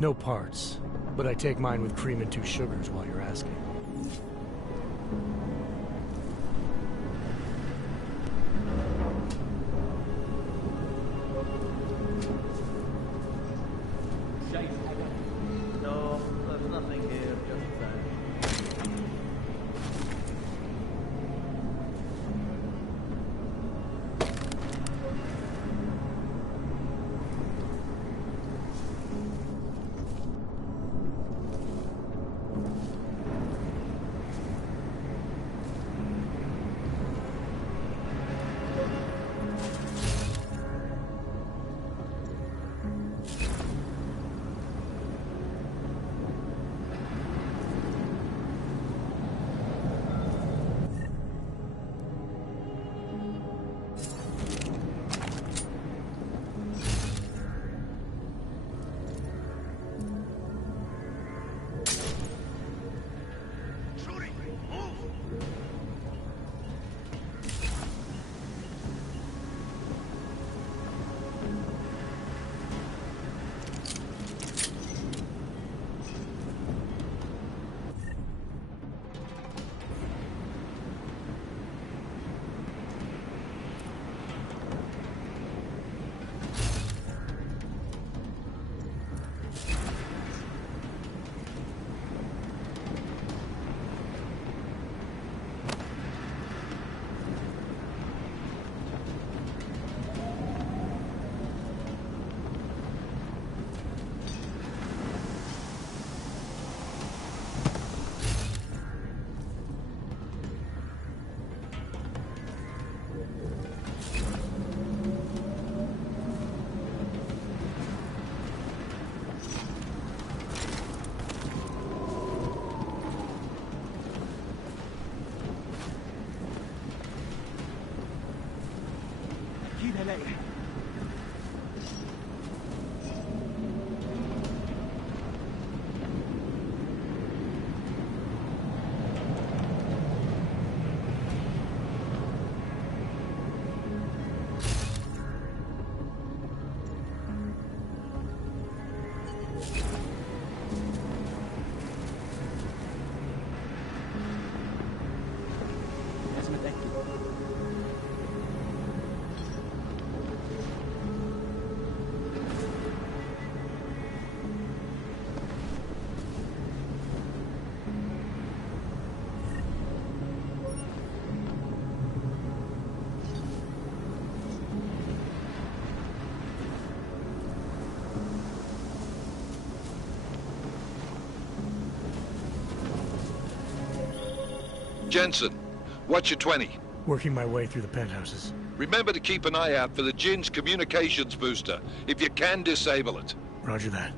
No parts, but I take mine with cream and 2 sugars while you're asking. No, there's nothing here, just that. Jensen, what's your 20? Working my way through the penthouses. Remember to keep an eye out for the Jinn's communications booster, if you can disable it. Roger that.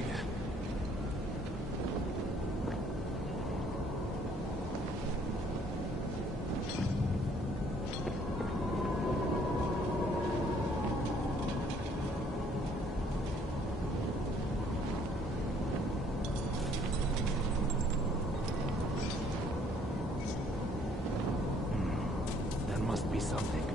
حاجة. There must be something.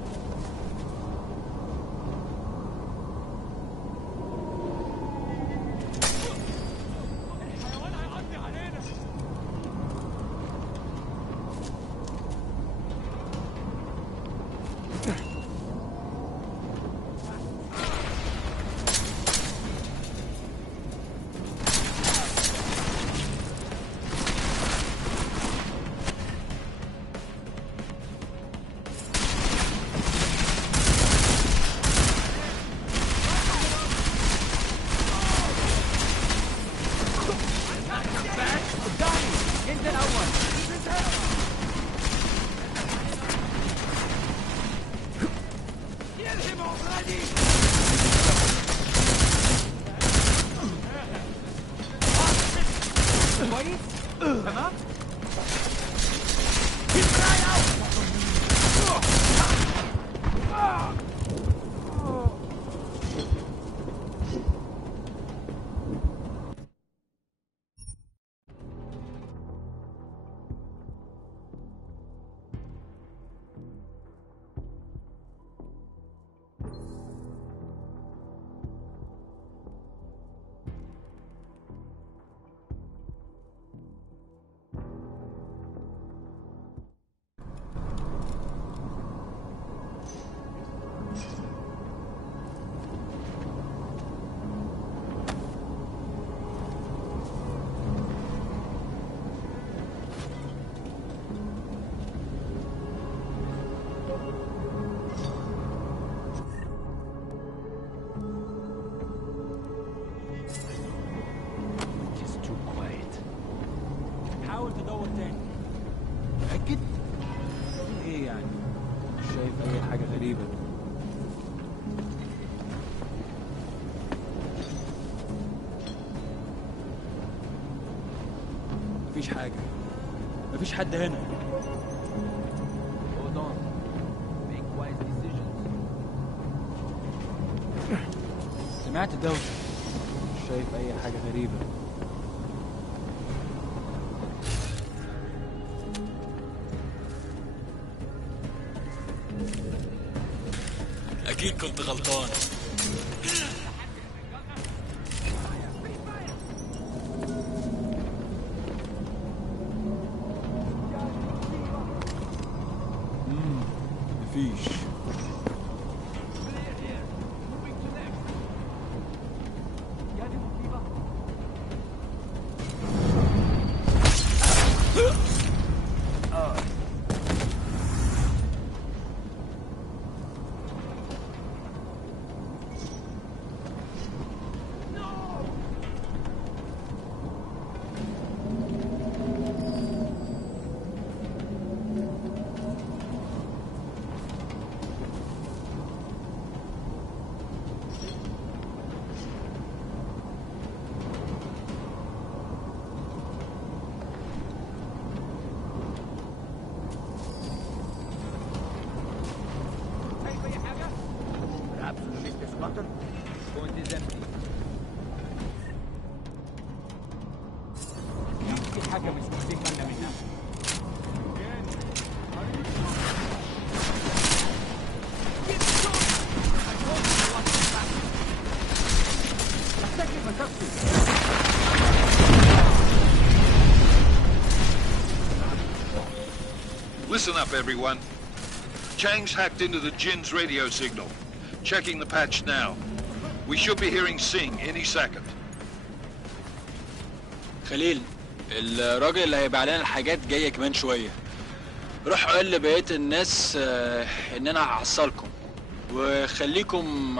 حاول تدور تاني. متأكد؟ ايه يعني؟ مش شايف اي حاجة غريبة. مفيش حاجة. مفيش حد هنا. Hold on. Make wise decisions. سمعت دوشة. مش شايف اي حاجة غريبة. أكيد كنت غلطان. مفيش. في حاجة مش واخدين بالنا منها. Listen up, everyone. Chang's hacked into the Jin's radio signal. Checking the patch now. We should be hearing Sing any second. خليل، الراجل اللي هيبيع لنا الحاجات جاي كمان شوية. روح قول لبقية الناس ان انا هحصلكم وخليكم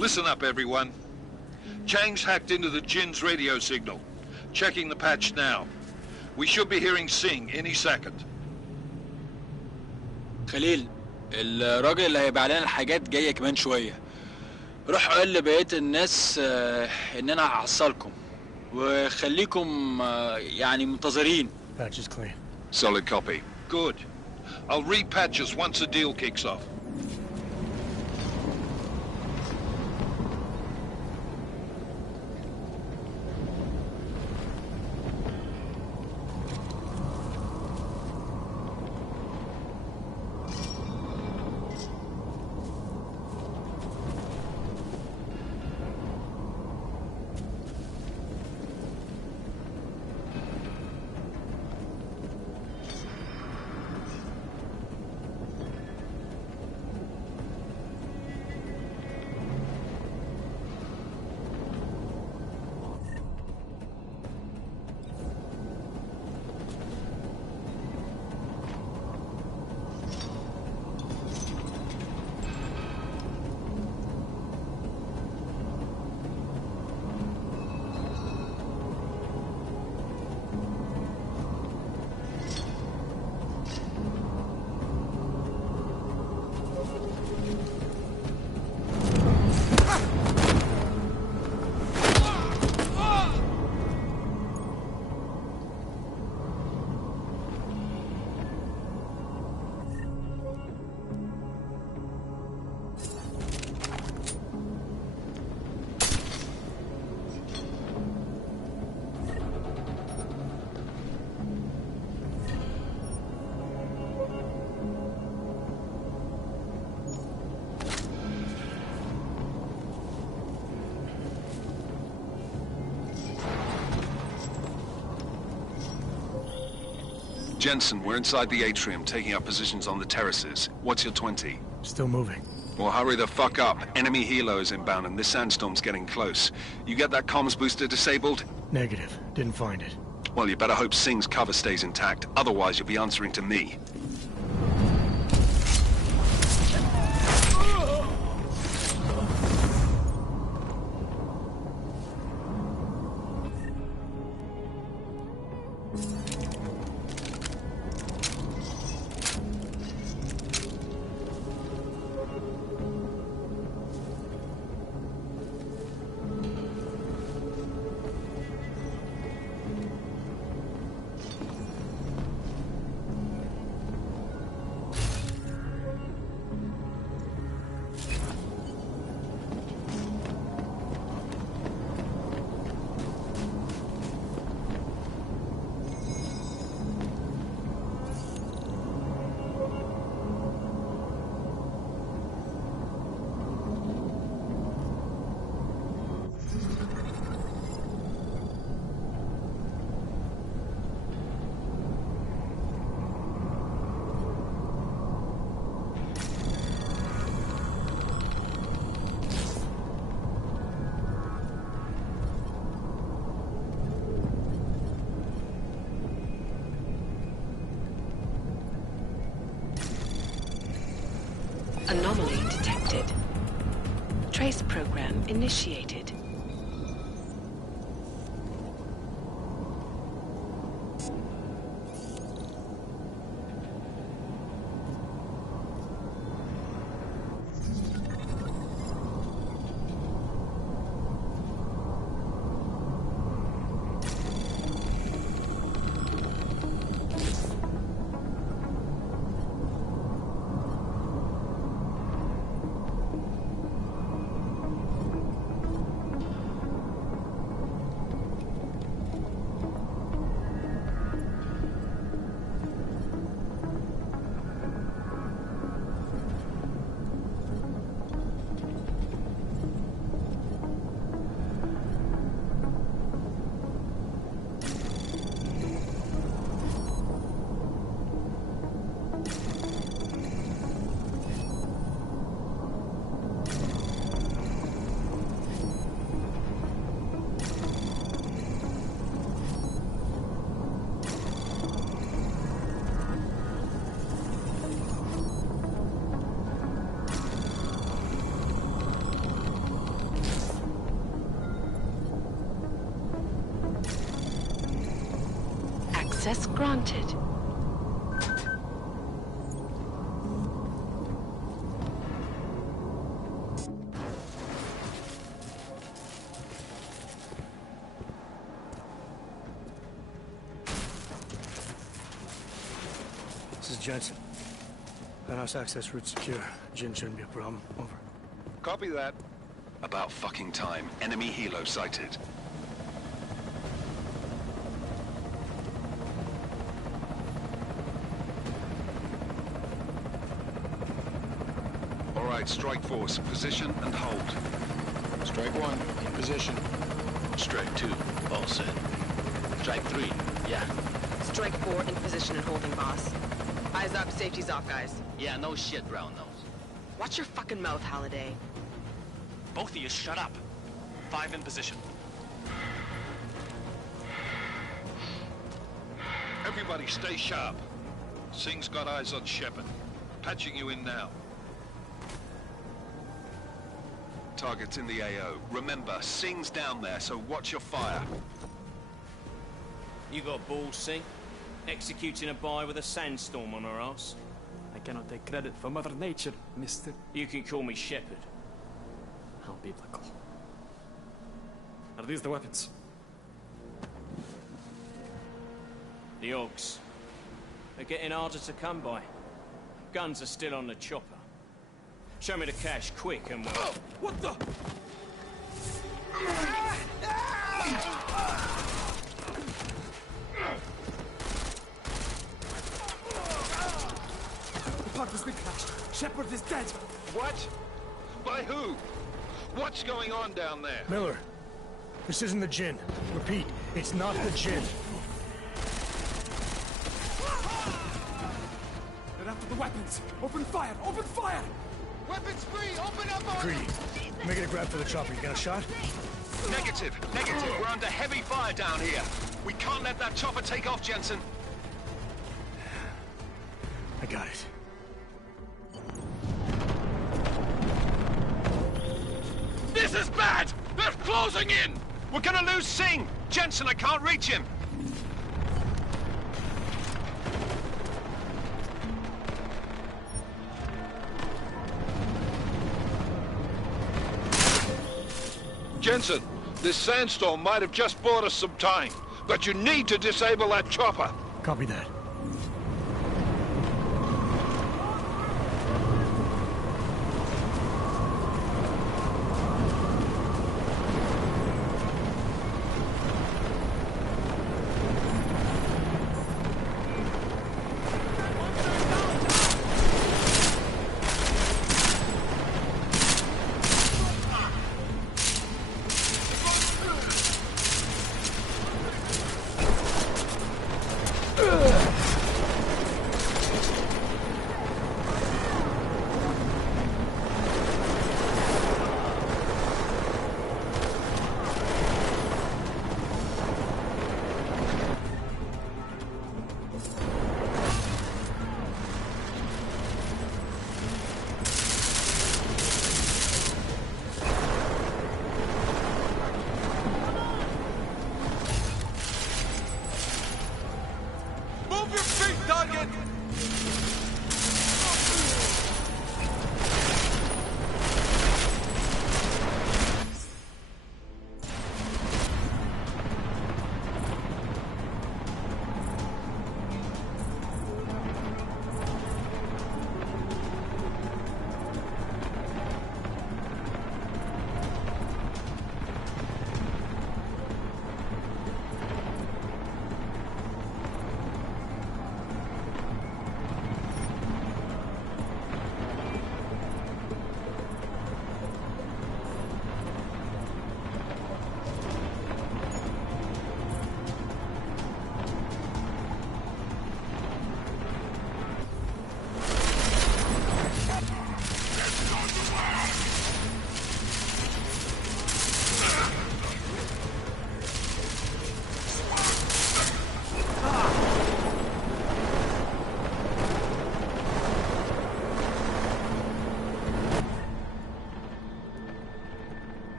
Listen up, everyone. Chang's hacked into the Jin's radio signal. Checking the patch now. We should be hearing Sing any second. خليل، الراجل اللي هيبيع لنا الحاجات جاي كمان شويه. روح قول لبقيه الناس ان انا هحصلكم وخليكم يعني منتظرين. Patch is clean. Solid copy. Good. I'll repatch us once the deal kicks off. Jensen, we're inside the atrium, taking up positions on the terraces. What's your 20? Still moving. Well, hurry the fuck up. Enemy helo is inbound and this sandstorm's getting close. You get that comms booster disabled? Negative. Didn't find it. Well, you better hope Singh's cover stays intact. Otherwise, you'll be answering to me. Anomaly detected. Trace program initiated. Access granted. This is Jensen. Penthouse access route secure. Jin shouldn't be a problem. Over. Copy that. About fucking time. Enemy helo sighted. All right, strike force. Position and hold. Strike 1, in position. Strike 2, all set. Strike 3, yeah. Strike 4 in position and holding, boss. Eyes up, safety's off, guys. Yeah, no shit, brown nose. Watch your fucking mouth, Halliday. Both of you shut up. 5 in position. Everybody stay sharp. Singh's got eyes on Shepard. Patching you in now. Target's in the AO. Remember, Singh's down there, so watch your fire. You got balls, Singh? Executing a buy with a sandstorm on her ass? I cannot take credit for Mother Nature, mister. You can call me Shepard. How biblical. Are these the weapons? The Ogs. They're getting harder to come by. Guns are still on the chopper. Show me the cash, quick, and we'll... Oh, what the? The park has been crashed. Shepard is dead. What? By who? What's going on down there? Miller, this isn't the Jinn. Repeat, it's not the Jinn. They're after the weapons. Open fire! Open fire! Weapons free! Open up on Greedy, making a grab for the chopper. You got a shot? Negative. Negative. We're under heavy fire down here. We can't let that chopper take off, Jensen. I got it. This is bad! They're closing in! We're gonna lose Singh! Jensen, I can't reach him! Jensen, this sandstorm might have just bought us some time, but you need to disable that chopper. Copy that. Ugh!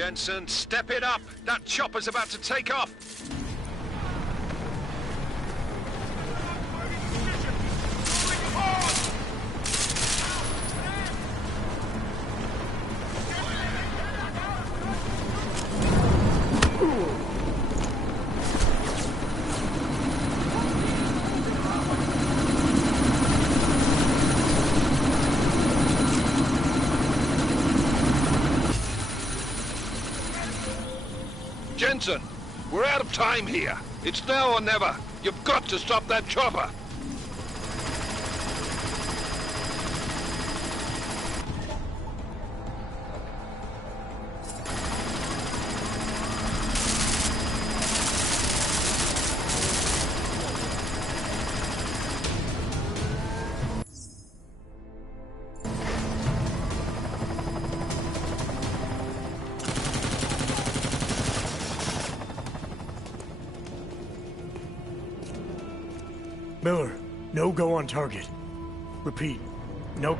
Jensen, step it up! That chopper's about to take off! Jensen, we're out of time here. It's now or never. You've got to stop that chopper. Miller, no go on target. Repeat, no.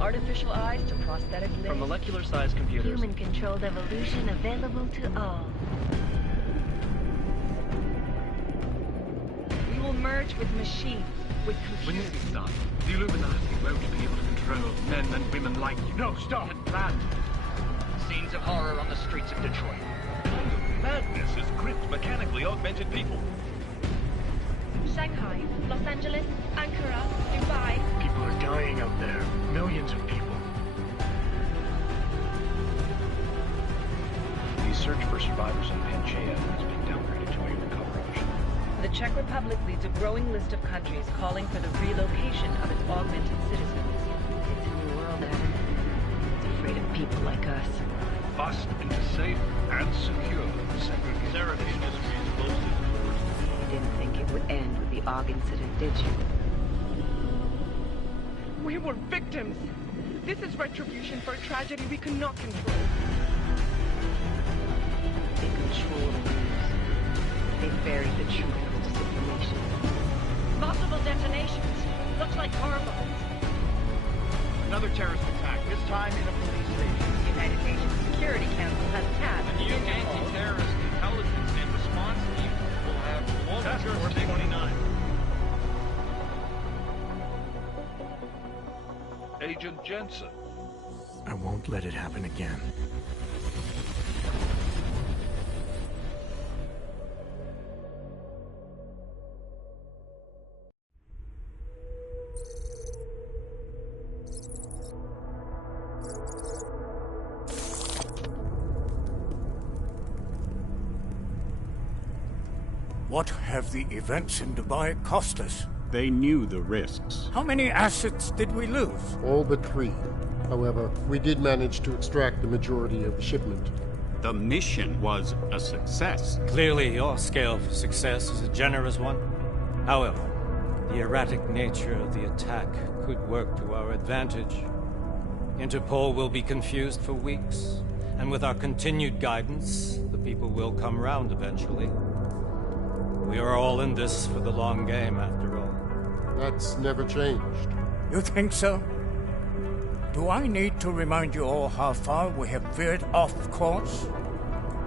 Artificial eyes to prosthetic limbs. From molecular-sized computers. Human-controlled evolution available to all. We will merge with machines, with computers. When this is done, the Illuminati won't be able to control men and women like you. No, stop! Plan. Scenes of horror on the streets of Detroit. Madness has gripped mechanically augmented people. Shanghai, Los Angeles, Ankara, Dubai. People are dying out there. Millions of people. The search for survivors in Panchaea has been downgraded to a recovery mission. The Czech Republic leads a growing list of countries calling for the relocation of its augmented citizens. It's a new world, Evan. It's afraid of people like us. Bust into safe and secure segregation industries closely towards. You didn't think it would end with the AUG incident, did you? We were victims. This is retribution for a tragedy we cannot control. They control the news. They buried the truth with disinformation. Multiple detonations. Looks like hormones. Another terrorist attack, this time in a police station. The United Nations Security Council has tasked. The new anti-terrorist intelligence and response team will have global jurisdiction. 29. Agent Jensen. I won't let it happen again. What have the events in Dubai cost us? They knew the risks. How many assets did we lose? All but 3. However, we did manage to extract the majority of the shipment. The mission was a success. Clearly, your scale for success is a generous one. However, the erratic nature of the attack could work to our advantage. Interpol will be confused for weeks, and with our continued guidance, the people will come round eventually. We are all in this for the long game, after all. That's never changed. You think so? Do I need to remind you all how far we have veered off course?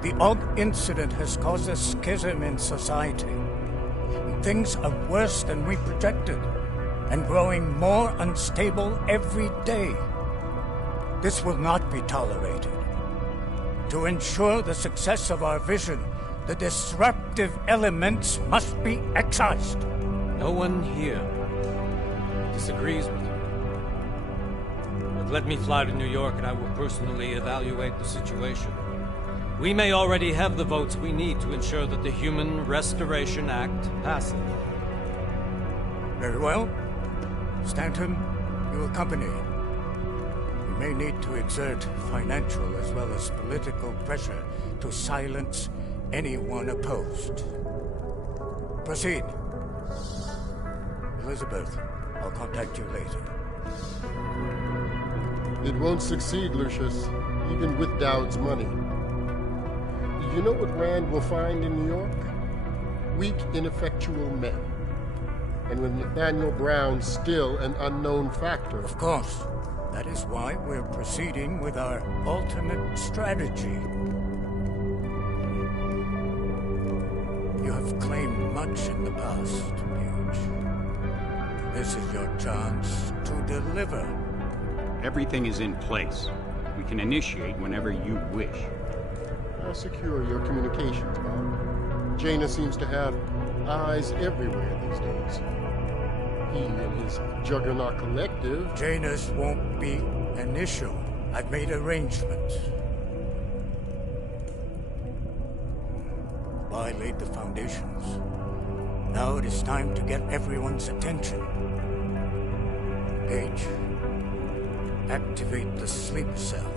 The AUG incident has caused a schism in society. Things are worse than we projected, and growing more unstable every day. This will not be tolerated. To ensure the success of our vision, the disruptive elements must be excised. No one here disagrees with you. But let me fly to New York and I will personally evaluate the situation. We may already have the votes we need to ensure that the Human Restoration Act passes. Very well. Stanton, you accompany. We may need to exert financial as well as political pressure to silence anyone opposed. Proceed. Elizabeth, I'll contact you later. It won't succeed, Lucius, even with Dowd's money. You know what Rand will find in New York? Weak, ineffectual men. And with Nathaniel Brown still an unknown factor. Of course. That is why we're proceeding with our alternate strategy. You have claimed much in the past, Huge. This is your chance to deliver. Everything is in place. We can initiate whenever you wish. How secure are your communications, Bob? Jaina seems to have eyes everywhere these days. He and his Juggernaut Collective... Jaina's won't be an issue. I've made arrangements. I laid the foundations. Now it is time to get everyone's attention. Page, activate the sleep cell.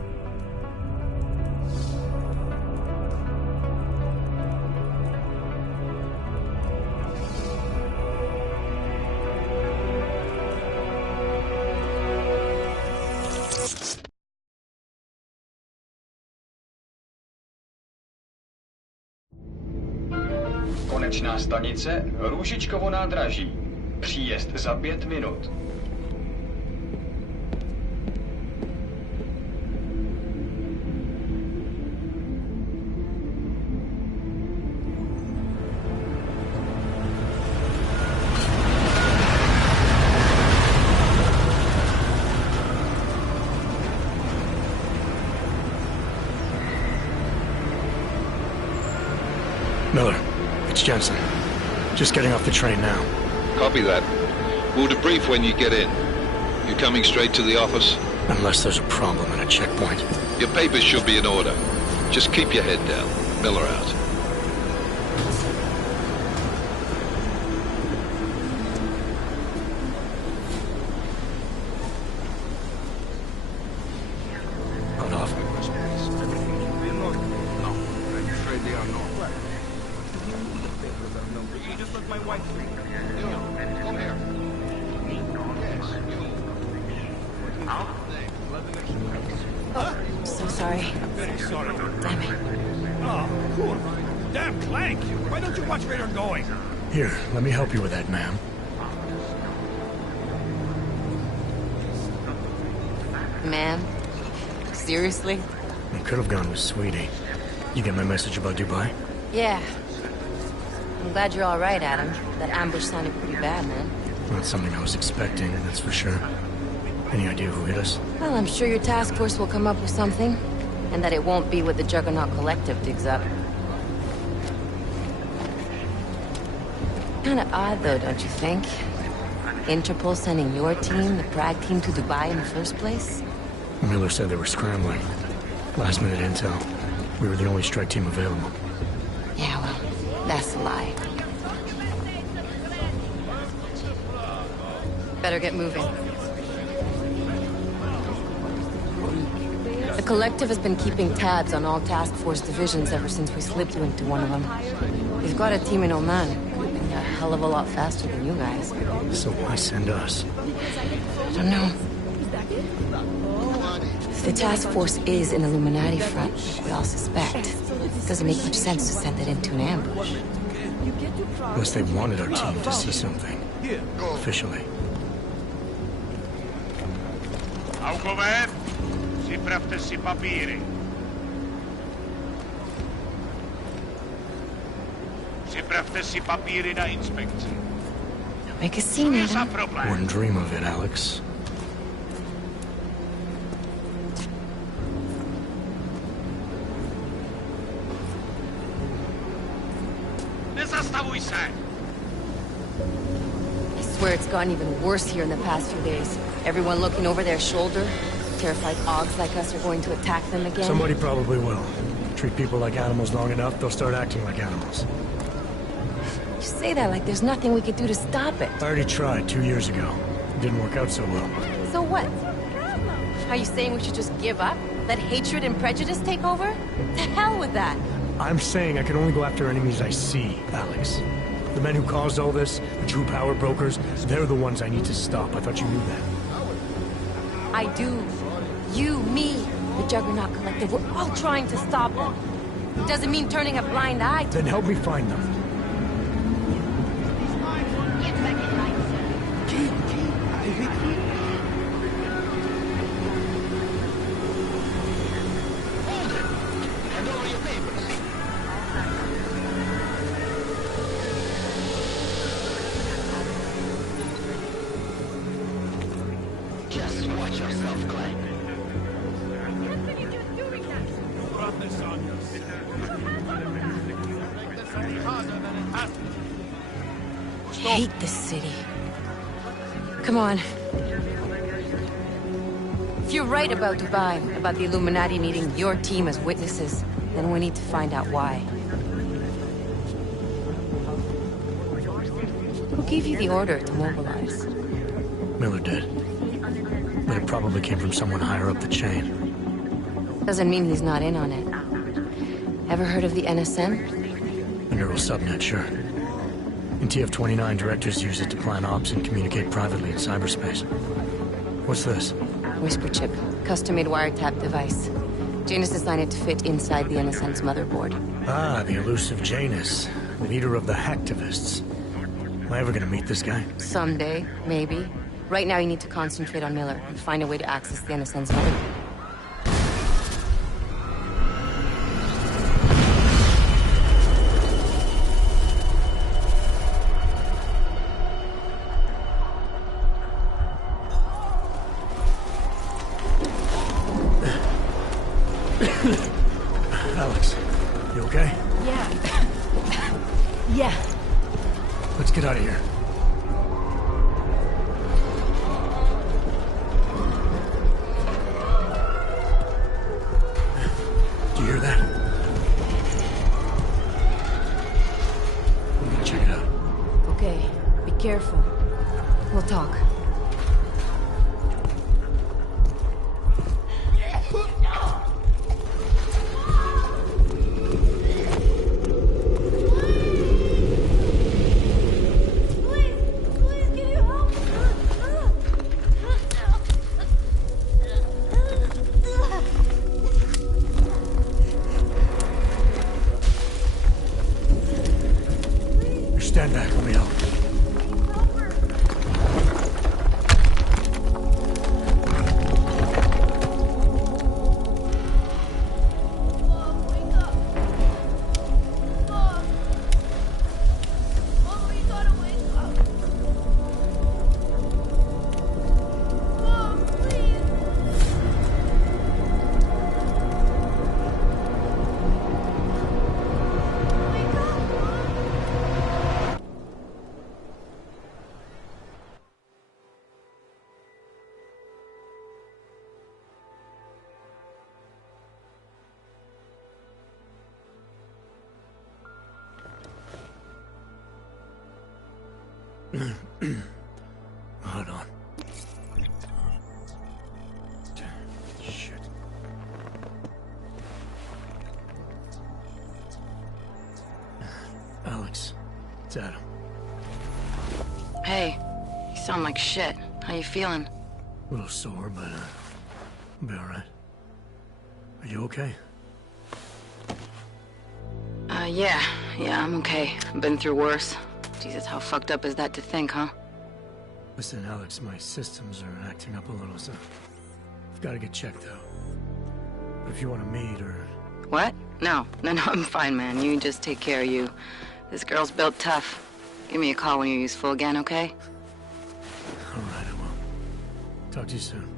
Konečná stanice Růžičkovo nádraží. Příjezd za 5 minut. Miller, it's Jensen. Just getting off the train now. Copy that. We'll debrief when you get in. You coming straight to the office? Unless there's a problem at a checkpoint. Your papers should be in order. Just keep your head down. Miller out. Hold off. No, I'm afraid they are not. You just looked my wife. Come here. So sorry. Very sorry. Damn it. Oh, cool. Damn Clank. Why don't you watch where you're going? Here, let me help you with that, ma'am. Man? Seriously? You could have gone with Sweetie. You get my message about Dubai? Yeah. I'm glad you're all right, Adam. That ambush sounded pretty bad, man. Not something I was expecting, that's for sure. Any idea who hit us? Well, I'm sure your task force will come up with something. And that it won't be what the Juggernaut Collective digs up. Kinda odd, though, don't you think? Interpol sending your team, the Prague team, to Dubai in the first place? Miller said they were scrambling. Last minute intel. We were the only strike team available. Yeah, well, that's a lie. Better get moving. The Collective has been keeping tabs on all task force divisions ever since we slipped you into one of them. We've got a team in Oman. Moving a hell of a lot faster than you guys. So why send us? I don't know. If the task force is an Illuminati front, we all suspect. It doesn't make much sense to send it into an ambush. Unless they wanted our team to see something. Officially. Augové, připravte si papíry. Připravte si papíry na inspekci. Make a scene, Adam. Wouldn't dream of it, Alex. Nezastavuj se! I swear it's gotten even worse here in the past few days. Everyone looking over their shoulder. Terrified Augs like us are going to attack them again. Somebody probably will. Treat people like animals long enough, they'll start acting like animals. You say that like there's nothing we could do to stop it. I already tried 2 years ago. It didn't work out so well. So what? Are you saying we should just give up? Let hatred and prejudice take over? To hell with that! I'm saying I can only go after enemies I see, Alex. The men who caused all this, the true power brokers, they're the ones I need to stop. I thought you knew that. I do. You, me, the Juggernaut Collective, we're all trying to stop them. It doesn't mean turning a blind eye to Then help me find them. Just watch yourself, Clank. I hate this city. Come on. If you're right about Dubai, about the Illuminati needing your team as witnesses, then we need to find out why. Who gave you the order to mobilize? Miller did. But it probably came from someone higher up the chain. Doesn't mean he's not in on it. Ever heard of the NSM? A neural subnet, sure. In TF-29, directors use it to plan ops and communicate privately in cyberspace. What's this? Whisper chip. Custom-made wiretap device. Janus designed it to fit inside the NSM's motherboard. Ah, the elusive Janus. Leader of the hacktivists. Am I ever gonna meet this guy? Someday, maybe. Right now you need to concentrate on Miller and find a way to access the NSM's motherboard. Alex, you okay? Yeah. Yeah. Let's get out of here. Do you hear that? I'm gonna check it out. Okay, be careful. We'll talk. Stand back, let me help. Hold on. Shit. Alex, it's Adam. Hey, you sound like shit. How you feeling? A little sore, but I'll be alright. Are you okay? Yeah, I'm okay. I've been through worse. Jesus, how fucked up is that to think, huh? Listen, Alex, my systems are acting up a little, so I've got to get checked out. But if you want to meet or... What? No, I'm fine, man. You just take care of you. This girl's built tough. Give me a call when you're useful again, okay? All right, I will. Talk to you soon.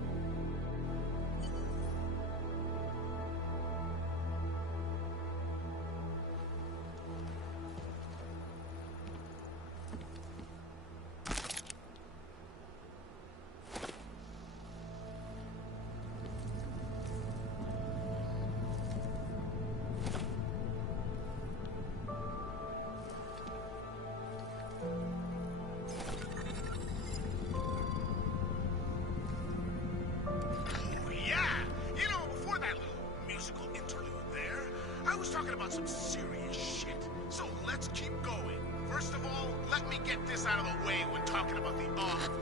was talking about some serious shit. So let's keep going. First of all, let me get this out of the way when talking about the ARC.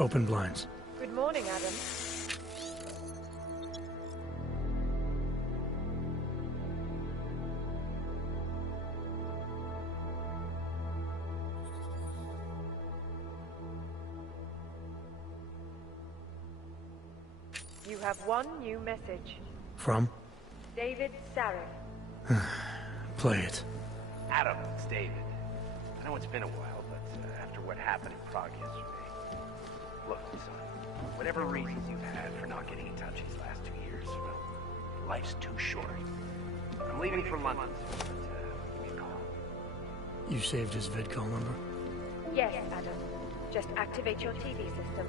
Open blinds. Good morning, Adam. You have one new message. From? David Sarah. Play it. Adam, it's David. I know it's been a while, but after what happened in Prague yesterday... Look, son, whatever reasons you've had for not getting in touch these last 2 years, well, life's too short. I'm leaving for London, but give me a call. You saved his vidcall number? Yes, Adam. Just activate your TV system.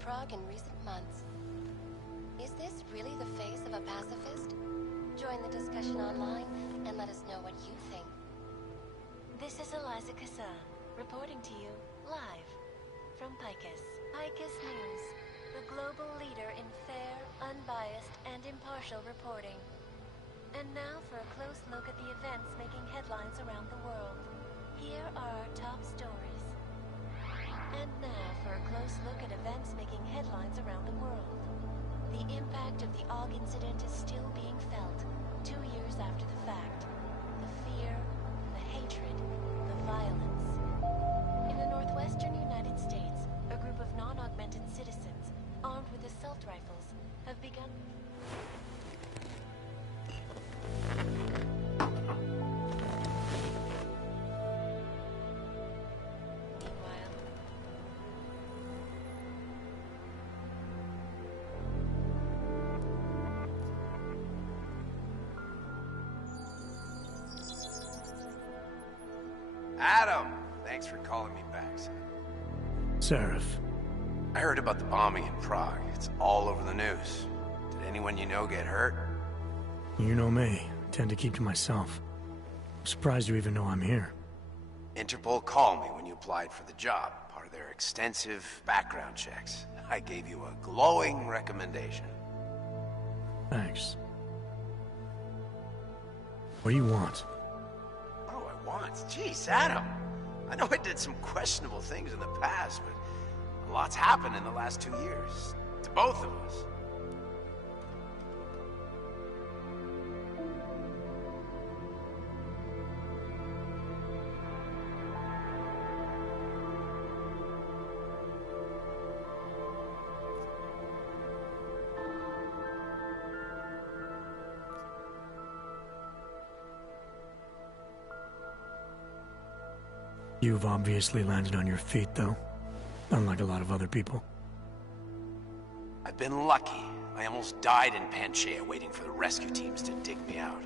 Prague in recent months. Is this really the face of a pacifist? Join the discussion online and let us know what you think. This is Eliza Kassan, reporting to you, live, from Picus. Picus News, the global leader in fair, unbiased, and impartial reporting. And now for a close look at the events making headlines around the world. Here are our top stories. And now for a close look at events making headlines around the world. The impact of the AUG incident is still being felt, 2 years after the fact. The fear, the hatred, the violence. In the northwestern United States, a group of non-augmented citizens, armed with assault rifles, have begun... Adam! Thanks for calling me back, son. Seraph. I heard about the bombing in Prague. It's all over the news. Did anyone you know get hurt? You know me. I tend to keep to myself. I'm surprised you even know I'm here. Interpol called me when you applied for the job, part of their extensive background checks. I gave you a glowing recommendation. Thanks. What do you want? What do I want? Jeez, Adam! I know I did some questionable things in the past, but a lot's happened in the last 2 years. To both of us. You've obviously landed on your feet, though. Unlike a lot of other people. I've been lucky. I almost died in Panchaea waiting for the rescue teams to dig me out.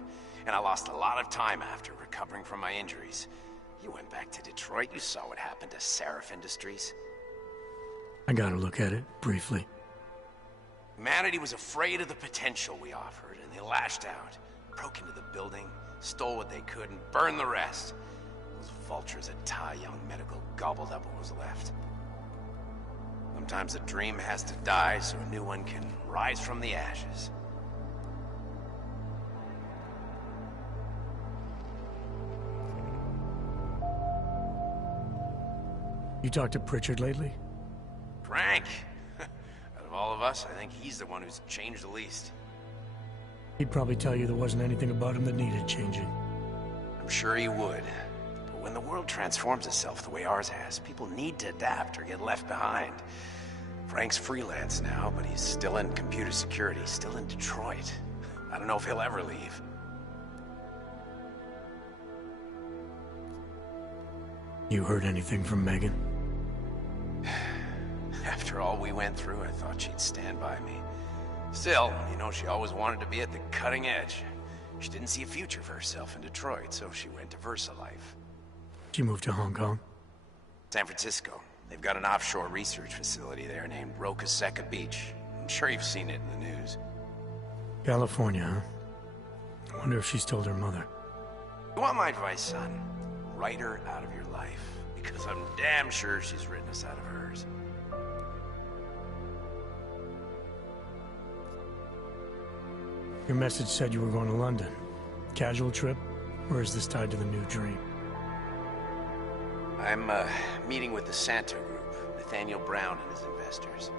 And I lost a lot of time after recovering from my injuries. You went back to Detroit, you saw what happened to Seraph Industries. I got to look at it, briefly. Humanity was afraid of the potential we offered, and they lashed out. Broke into the building, stole what they could, and burned the rest. Those vultures at Tai Young Medical gobbled up what was left. Sometimes a dream has to die so a new one can rise from the ashes. You talked to Pritchard lately? Frank! Out of all of us, I think he's the one who's changed the least. He'd probably tell you there wasn't anything about him that needed changing. I'm sure he would. But when the world transforms itself the way ours has, people need to adapt or get left behind. Frank's freelance now, but he's still in computer security, still in Detroit. I don't know if he'll ever leave. You heard anything from Megan? After all we went through, I thought she'd stand by me. Still, you know, she always wanted to be at the cutting edge. She didn't see a future for herself in Detroit, so she went to VersaLife. She moved to Hong Kong? San Francisco. They've got an offshore research facility there named Roca Seca Beach. I'm sure you've seen it in the news. California, huh? I wonder if she's told her mother. You want my advice, son? Write her out of your life. Because I'm damn sure she's written us out of hers. Your message said you were going to London. Casual trip? Or is this tied to the new dream? I'm, meeting with the Santo Group. Nathaniel Brown and his investors.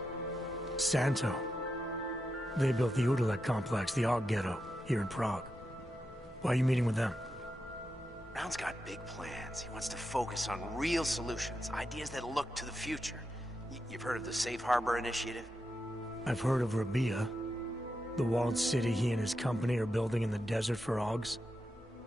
Santo? They built the Udalek complex, the AUG ghetto, here in Prague. Why are you meeting with them? Brown's got big plans. He wants to focus on real solutions, ideas that look to the future. You've heard of the Safe Harbor Initiative? I've heard of Rabia. The walled city he and his company are building in the desert for AUGs.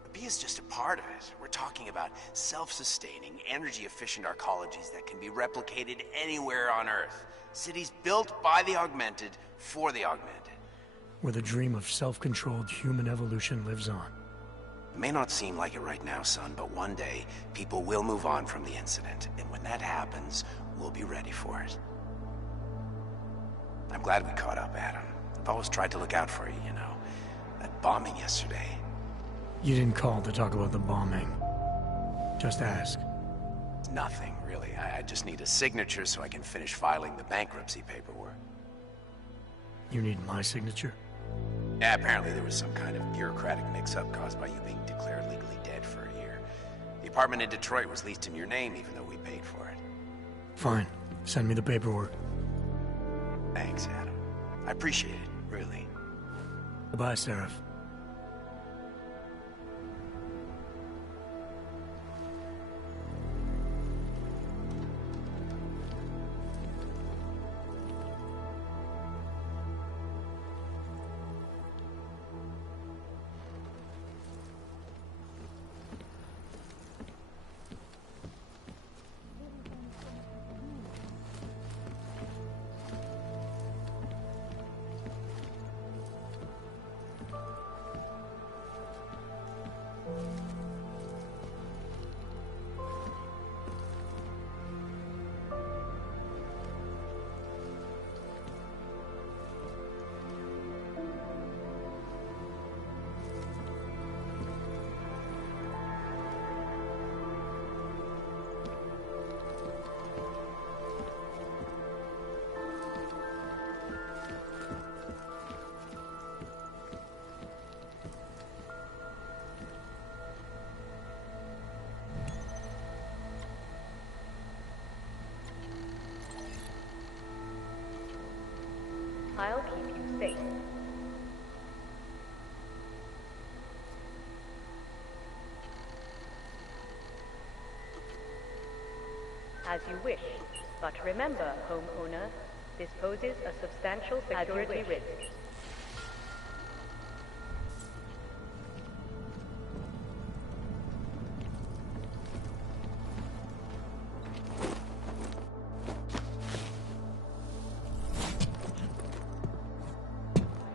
Rabia's just a part of it. We're talking about self-sustaining, energy-efficient arcologies that can be replicated anywhere on Earth. Cities built by the augmented, for the augmented. Where the dream of self-controlled human evolution lives on. It may not seem like it right now, son, but one day, people will move on from the incident. And when that happens, we'll be ready for it. I'm glad we caught up, Adam. I've always tried to look out for you, you know. That bombing yesterday. You didn't call to talk about the bombing. Just ask. Nothing, really. I just need a signature so I can finish filing the bankruptcy paperwork. You need my signature? Yeah, apparently there was some kind of bureaucratic mix-up caused by you being declared legally dead for a year. The apartment in Detroit was leased in your name even though we paid for it. Fine. Send me the paperwork. Thanks, Adam. I appreciate it, really. Goodbye, Seraph. I'll keep you safe. As you wish, but remember, homeowner, this poses a substantial security risk.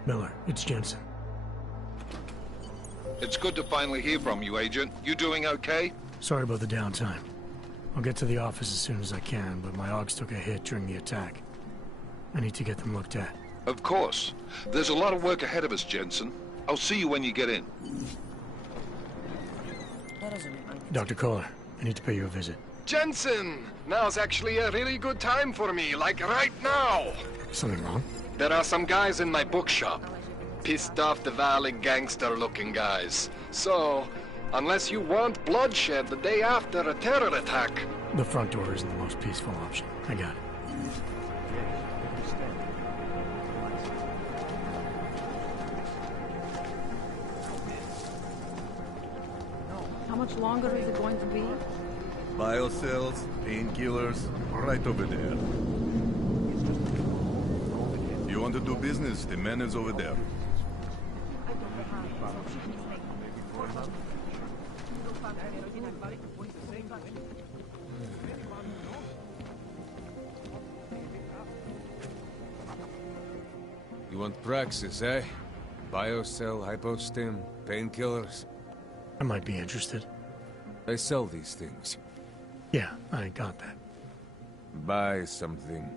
Miller, it's Jensen. It's good to finally hear from you, Agent. You doing okay? Sorry about the downtime. I'll get to the office as soon as I can, but my Augs took a hit during the attack. I need to get them looked at. Of course. There's a lot of work ahead of us, Jensen. I'll see you when you get in. Dr. Kohler, I need to pay you a visit. Jensen! Now's actually a really good time for me, like right now! Something wrong? There are some guys in my bookshop. Pissed off the Valley gangster-looking guys. So, unless you want bloodshed the day after a terror attack... The front door isn't the most peaceful option. I got it. How much longer is it going to be? Biocells, painkillers, right over there. You want to do business? The man is over there. You want Praxis, eh? Biocell, hypostim, painkillers. I might be interested. They sell these things. Yeah, I got that. Buy something.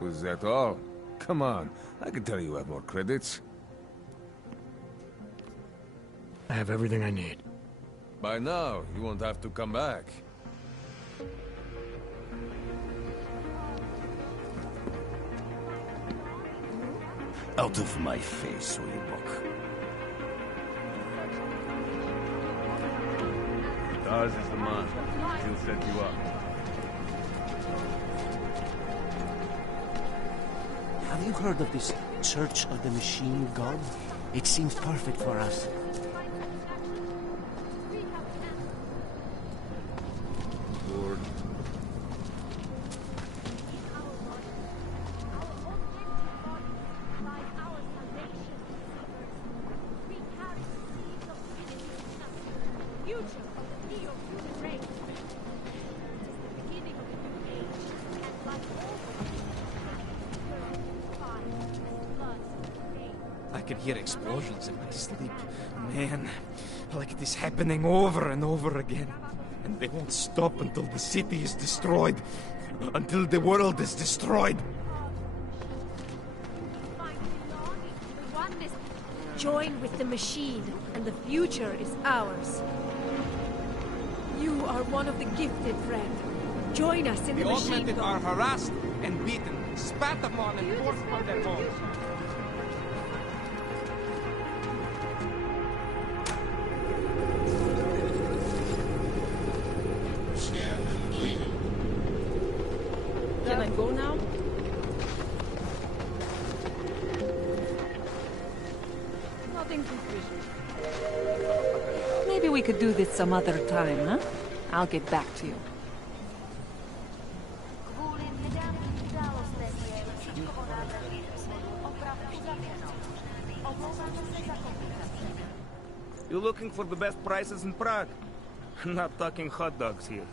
Was that all? Come on, I can tell you have more credits. I have everything I need. By now, you won't have to come back. Out of my face, Wilbok. Ours is the man. He'll set you up. Have you heard of this Church of the Machine God? It seems perfect for us. Lord. I can hear explosions in my sleep. Man, like it is happening over and over again. And they won't stop until the city is destroyed. Until the world is destroyed. Join with the machine, and the future is ours. You are one of the gifted, friend. Join us in the machine. The augmented are harassed and beaten, spat upon and forced from their homes. Can I go now? Nothing suspicious. Maybe we could do this some other time, huh? I'll get back to you. You looking for the best prices in Prague? Not talking hot dogs here.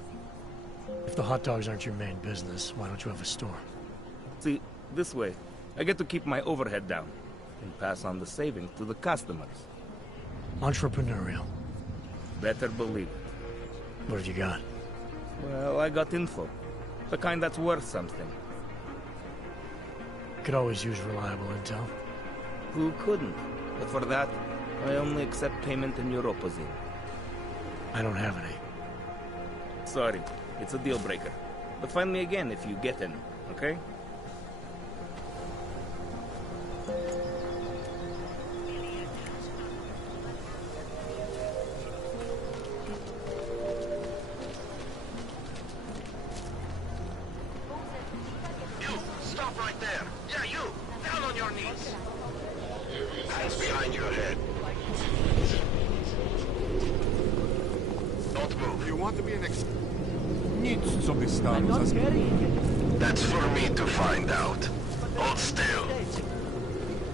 If the hot dogs aren't your main business, why don't you have a store? See, this way, I get to keep my overhead down and pass on the savings to the customers. Entrepreneurial. Better believe it. What have you got? Well, I got info. The kind that's worth something. Could always use reliable intel. Who couldn't? But for that, I only accept payment in Europozine. I don't have any. Sorry, it's a deal breaker. But find me again if you get any, okay? You, stop right there. Yeah, you, down on your knees. Hands behind your head. Don't move. You want to be an Nic sobie stało za That's for me to find out. Hold still.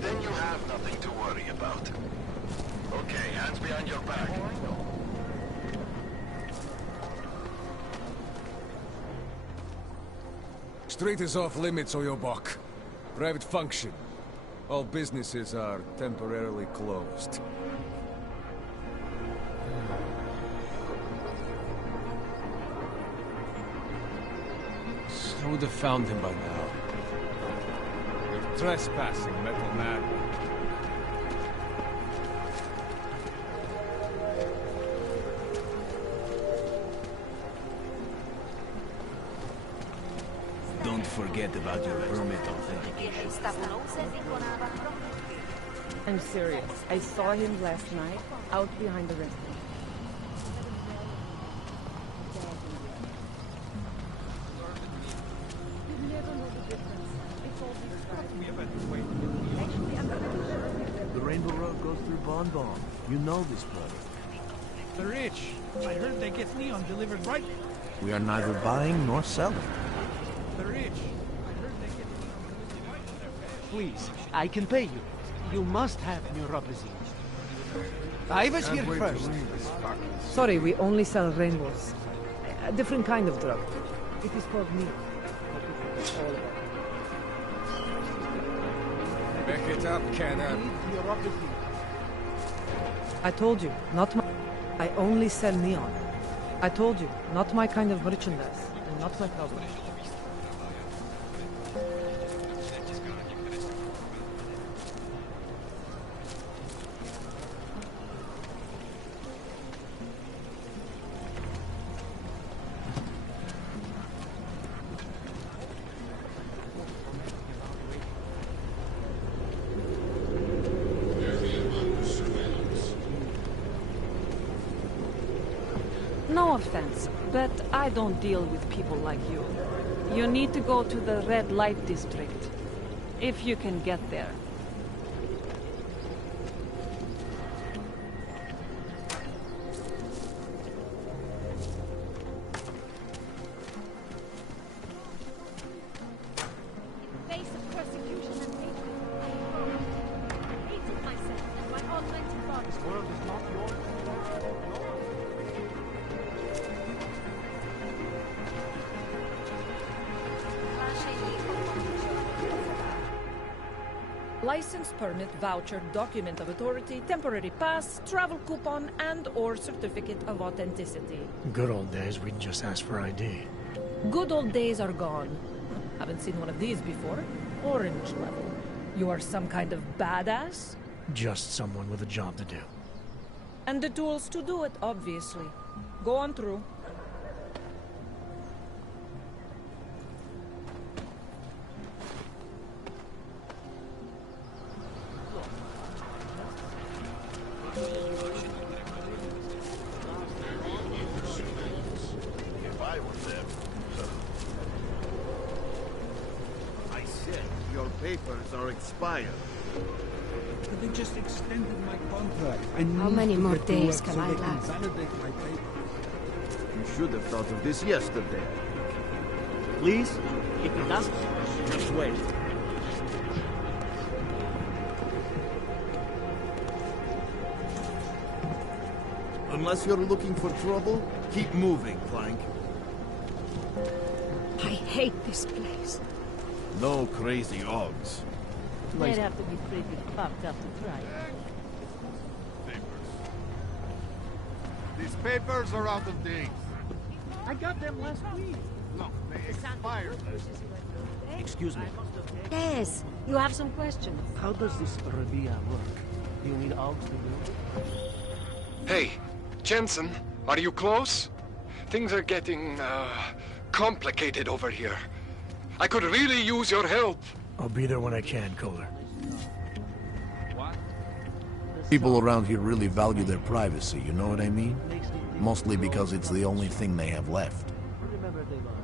Then you have nothing to worry about. Okay, hands behind your back. Street is off limits, Oyobok. Private function. All businesses are temporarily closed. I would have found him by now. You're trespassing, metal man. Don't forget about your permit authentication. I'm serious. I saw him last night, out behind the restaurant. The Rainbow Road goes through Bon Bon. You know this place. The rich. I heard they get neon delivered right. We are neither buying nor selling. The rich. I heard they get neon delivered. Please, I can pay you. You must have neuropathy. I was here first. Sorry, we only sell rainbows. A different kind of drug. It is called neon. Back it up, cannon. I told you, not my... I only sell neon. I told you, not my kind of merchandise, and not my problem. No offense, but I don't deal with people like you. You need to go to the red light district. If you can get there. Face of persecution and hatred. I hated myself and my almighty God. This world is not yours. License, permit, voucher, document of authority, temporary pass, travel coupon, and/or certificate of authenticity. Good old days, we'd just ask for ID. Good old days are gone. Haven't seen one of these before. Orange level. You are some kind of badass? Just someone with a job to do. And the tools to do it, obviously. Go on through. If I was them, I said your papers are expired. But they just extended my contract. How many more days can I last? last? Validate my paper. You should have thought of this yesterday. Please, if it does, just wait. Unless you're looking for trouble, keep moving, Clank. I hate this place. No crazy odds. They'd have to be pretty fucked up to try. These papers are out of date. I got them last week. No, they expired. Excuse me. Yes, you have some questions. How does this Revia work? Do you need Augs to do it? Hey, Jensen, are you close? Things are getting, complicated over here. I could really use your help. I'll be there when I can, Kohler. People around here really value their privacy, you know what I mean? Mostly because it's the only thing they have left. Remember they were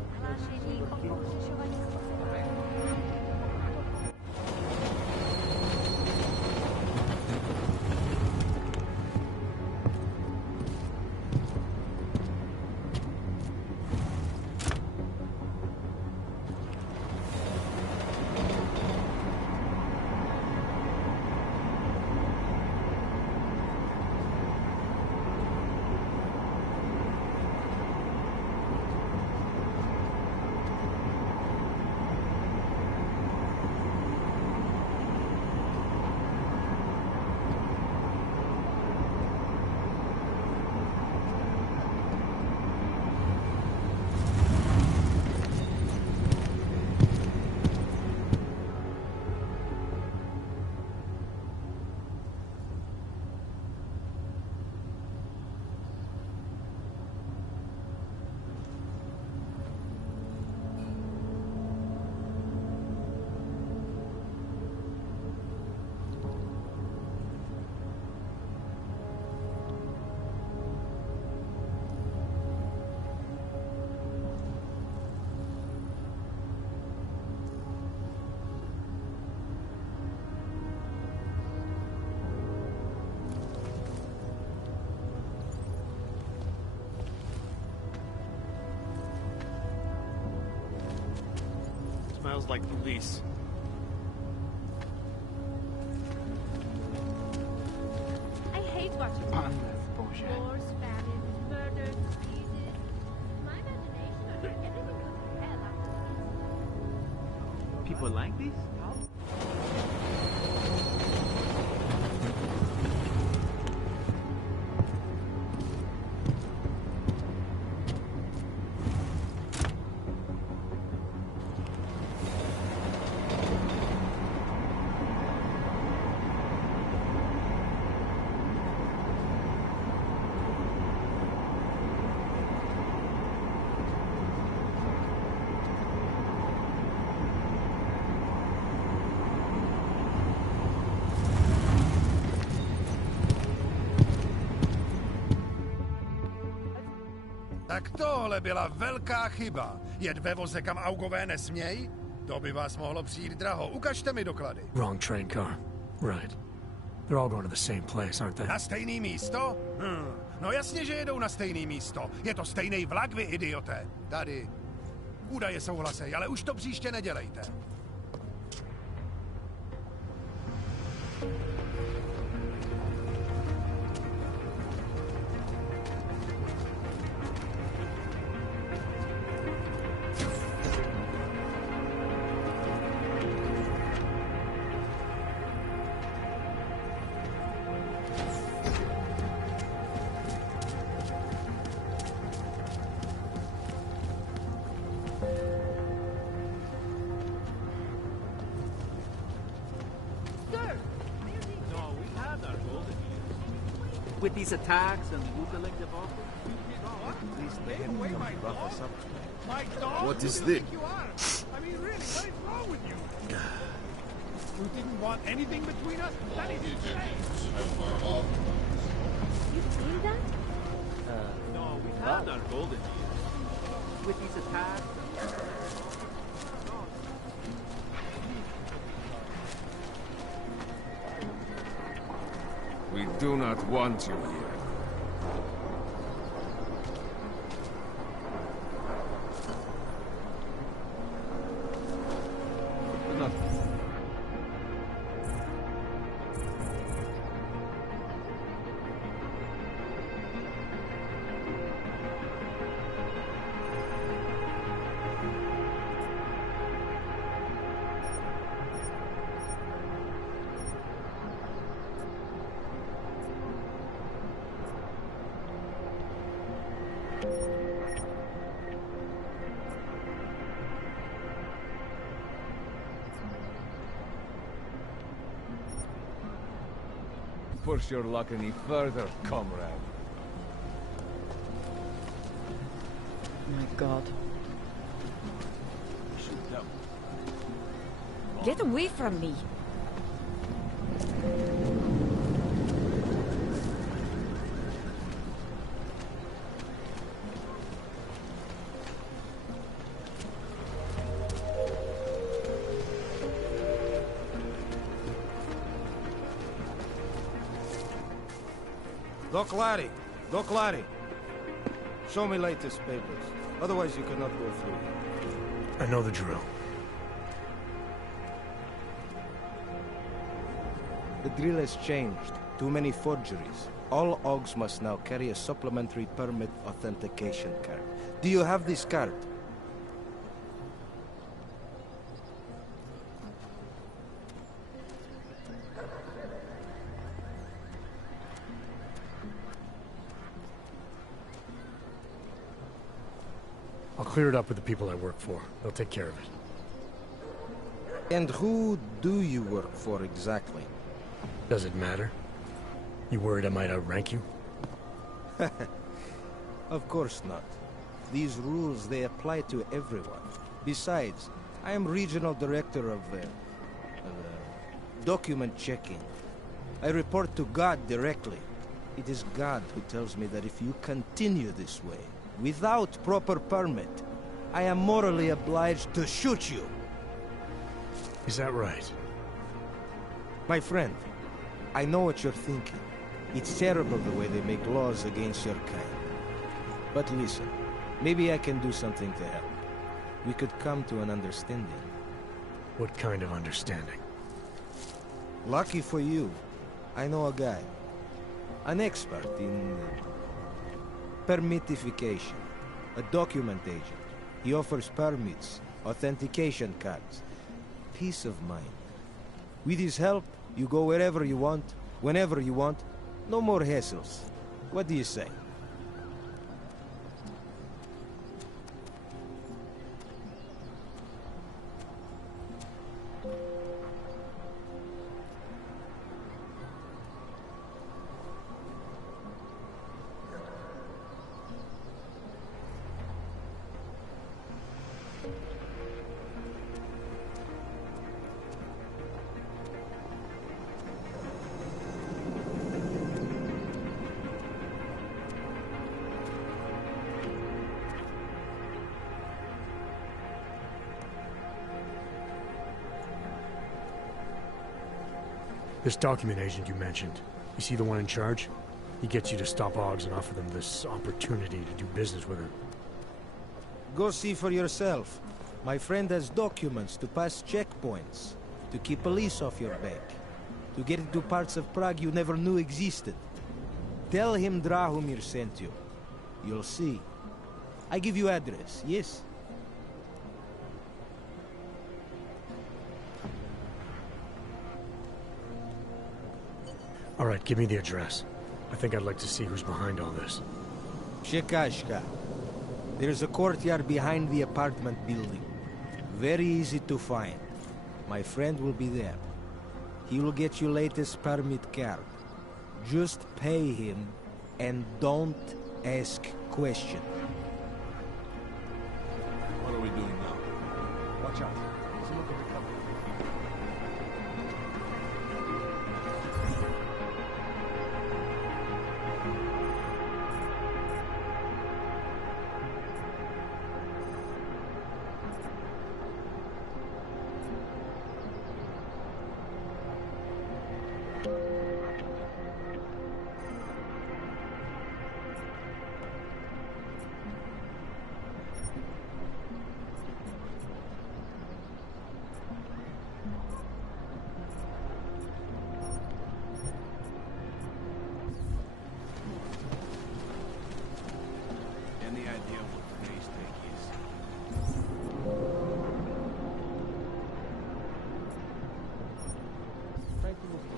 Smells like police. I hate watching wars, famines, murders, diseases. My imagination, everything goes to hell after this. People like this? Tak tohle byla velká chyba. Jet ve voze, kam augové nesmějí? To by vás mohlo přijít draho. Ukažte mi doklady. Wrong train car. Right. They're all going to the same place, aren't they? Na stejný místo? No jasně, že jedou na stejný místo. Je to stejný vlak, vy idioté. Tady. Údaje souhlasej, ale už to příště nedělejte. With these attacks and Wukeling debacle? At least they didn't come to rough us up. What is this? I mean, really, what is wrong with you? You didn't want anything between us? That is insane. You seen that? No, we had our golden years. With these attacks We do not want you here. Push your luck any further, comrade. My God. shoot them. Get away from me! Doc Laddie! Doc Laddie! Show me latest papers. Otherwise you cannot go through. I know the drill. The drill has changed. Too many forgeries. All OGs must now carry a supplementary permit authentication card. Do you have this card? I'll clear it up with the people I work for. They'll take care of it. And who do you work for exactly? Does it matter? You worried I might outrank you? Of course not. These rules, they apply to everyone. Besides, I am regional director of document checking. I report to God directly. It is God who tells me that if you continue this way, without proper permit, I am morally obliged to shoot you. Is that right? My friend, I know what you're thinking. It's terrible the way they make laws against your kind. But listen, maybe I can do something to help. We could come to an understanding. What kind of understanding? Lucky for you, I know a guy. An expert in permitification. A document agent. He offers permits, authentication cards. Peace of mind. With his help, you go wherever you want, whenever you want. No more hassles. What do you say? This document agent you mentioned, you see the one in charge? He gets you to stop Oggs and offer them this opportunity to do business with her. Go see for yourself. My friend has documents to pass checkpoints, to keep police off your back, to get into parts of Prague you never knew existed. Tell him Drahomir sent you. You'll see. I give you address, yes? All right, give me the address. I think I'd like to see who's behind all this. Shekashka. There's a courtyard behind the apartment building. Very easy to find. My friend will be there. He will get you latest permit card. Just pay him and don't ask questions. What are we doing now? Watch out. There's a look at the cover. Any idea what today's take is? Try to move to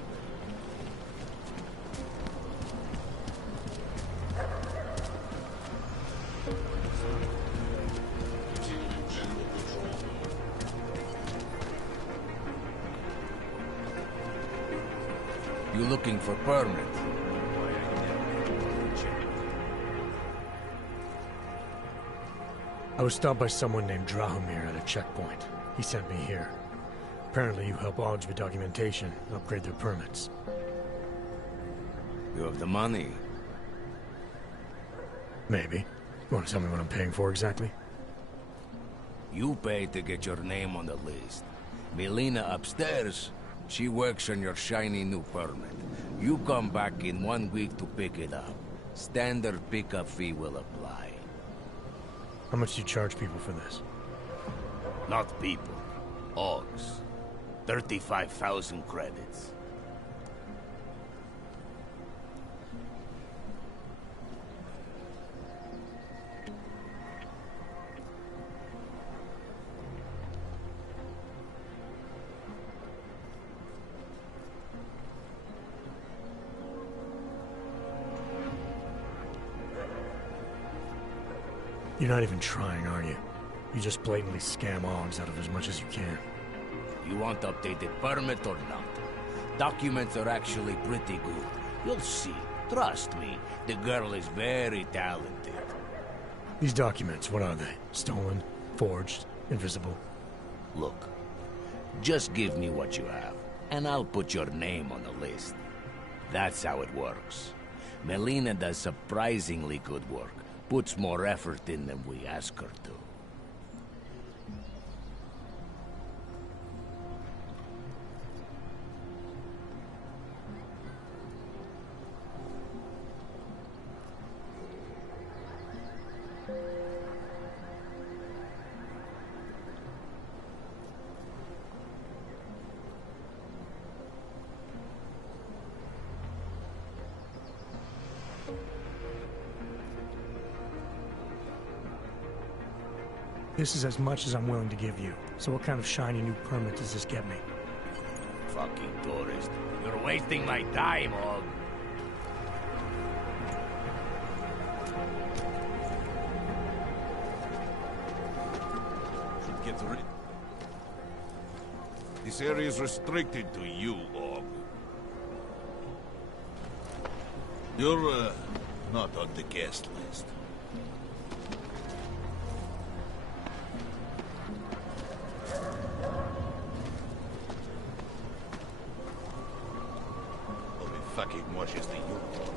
You looking for permit? I was stopped by someone named Drahomir at a checkpoint. He sent me here. Apparently you help Oggs with documentation, upgrade their permits. You have the money? Maybe. You want to tell me what I'm paying for exactly? You pay to get your name on the list. Melina upstairs, she works on your shiny new permit. You come back in 1 week to pick it up. Standard pickup fee will apply. How much do you charge people for this? Not people. Oggs. 35,000 credits. You're not even trying, are you? You just blatantly scam Oggs out of as much as you can. You want updated permit or not? Documents are actually pretty good. You'll see. Trust me, the girl is very talented. These documents, what are they? Stolen? Forged? Invisible? Look, just give me what you have, and I'll put your name on the list. That's how it works. Melina does surprisingly good work. Puts more effort in than we ask her to. This is as much as I'm willing to give you. So what kind of shiny new permit does this get me? Fucking tourist. You're wasting my time, Hog. Should get rid. This area is restricted to you, Og. You're, not on the guest list. Fucking watches the youth.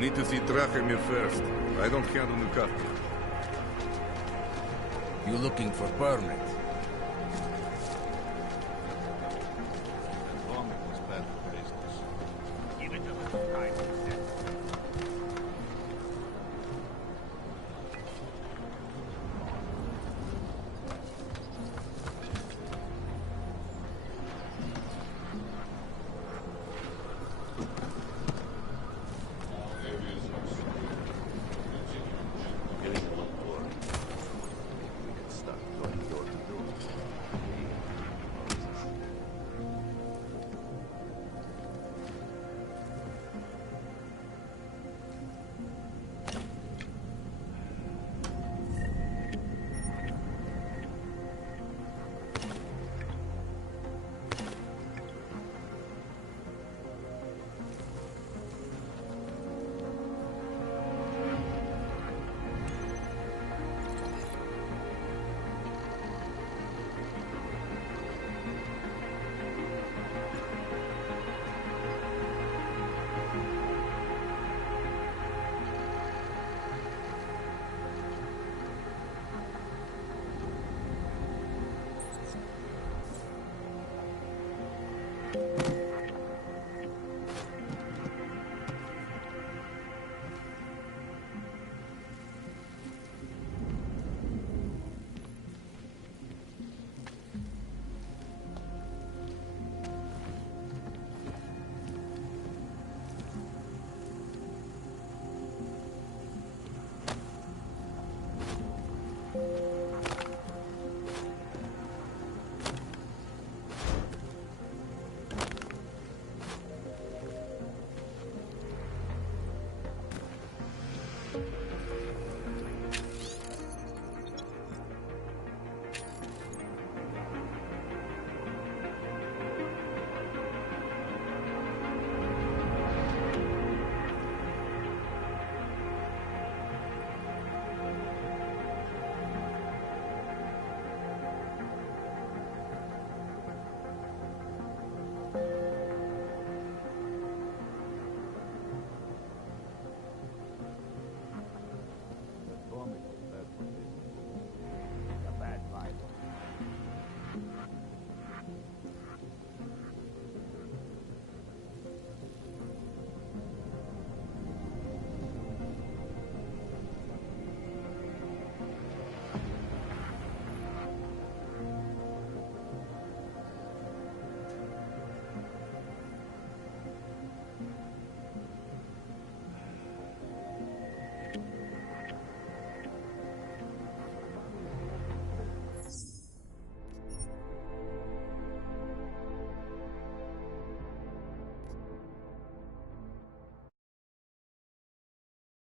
need to see Drachemir first. I don't handle new customers. You looking for permit?